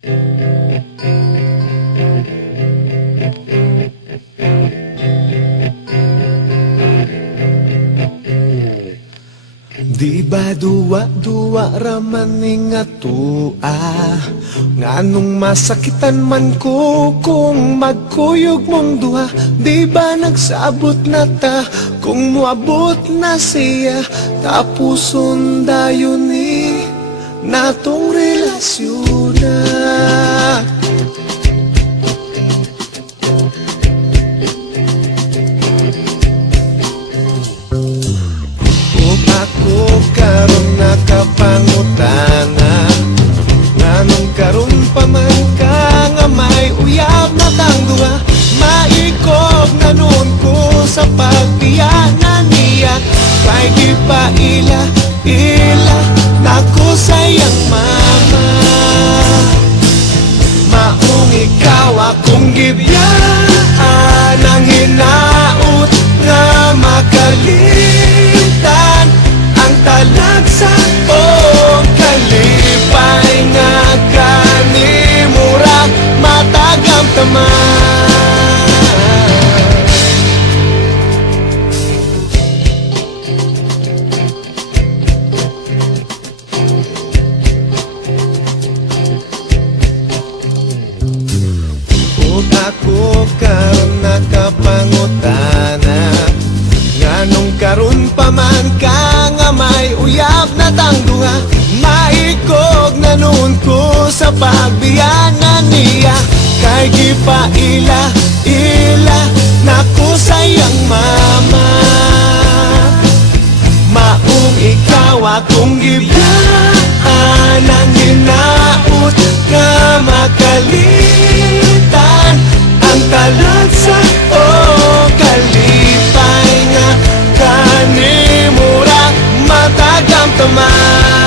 Di ba duwa-duwa raman nga tua, nganong masakitan man ko kung magkuyog mong duha. Di ba nagsabot na ta kung muabot na siya, tapuson dayon ni natong relasyon na. Ako karon nakapangutana, nganong karon pa man ka nga may uyab na tang duha. Maikog na noon ko sa pagbiyanan niya, kay di pa ila nako sayang mama. Maong ikaw akong gibiyaan, ang hinaut nga makalimtan ang talagsa o kalipay nga kanimura matagam taman. O ako karon nakapangutana, nganong karon pa man ka nga may uyab na tang duha. Maikog na noon ko sa pagbiyanan niya, kay di pa ila nako sayang mama. Maong ikaw akong gibiyaan, ang hinaut nga makalitan ang talagsa o kalipay nga kanimura matagam taman.